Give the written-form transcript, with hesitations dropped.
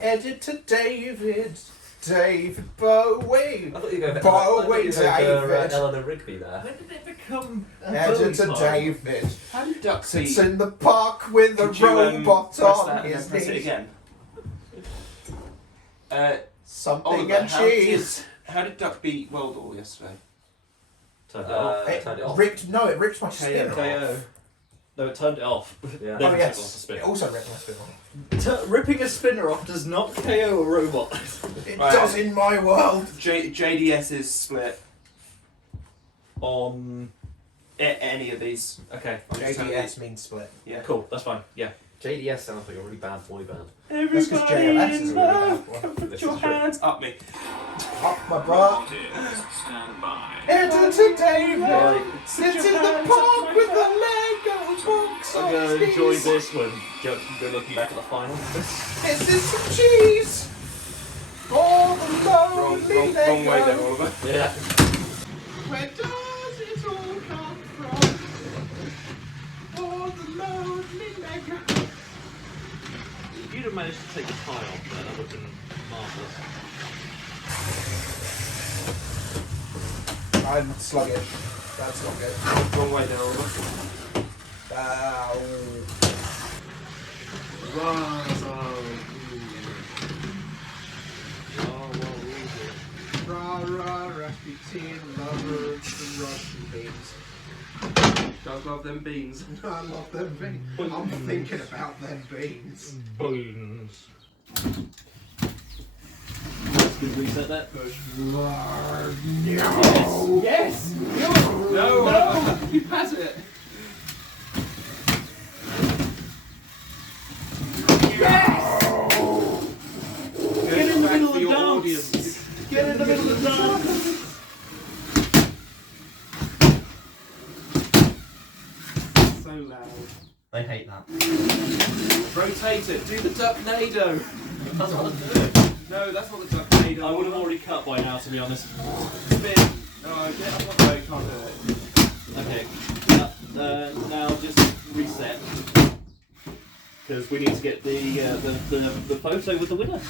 Editor David Bowie. I thought you were going Bowie for David. Eleanor Rigby there. When did it become a Editor Bowie song? David How do ducks sits eat? in the park with a Could you, robot press on that and his then press it knees. again? Something Oliver, and cheese. how did Duck beat Weldall yesterday? Turned it off. It Turned it off. ripped my spinner KO. off. No, it turned it off. Yeah. Then Oh it yes, took off the it spinner. also ripped my spinner off. Ripping a spinner off does not KO a robot. It Right. does in my world. JDS's split. On. Any of these. Okay, I'm just telling you. JDS means split. Yeah. cool, that's fine. Yeah. JDS sounds like a really bad boy band. That's 'cause Everybody JLS is in a really love, bad one. come put This your is true. hands up me. Up my butt. Stand by. Editor David Right. sits in the park with a Lego box I'm on gonna his enjoy knees. this when we're looking back at the final. This is some cheese for the lonely Wrong way there, Lego. Oliver. Yeah. Where does it all come from? For the lonely Lego. If you'd have managed to take the tie off there, that would have been marvellous. I'm sluggish. That's not good. Wrong way there, Oliver. Ow. Rah rah, Rasputin, lover of the Russian beans. Does love them beans. I love them beans. I'm thinking about them beans. Bones. Did we reset that? No. Yes! No, Oliver, he has it. Get in the Back middle for of the your dance. audience. Get in the middle of the dance! So loud. They hate that. Rotate it. Do the duck nado. That's what I'm doing. No, that's not the duck nado. I would have already cut by now, to be honest. Spin. No, get up. No, you can't do it. Okay. Now just reset. Because we need to get the photo with the winner.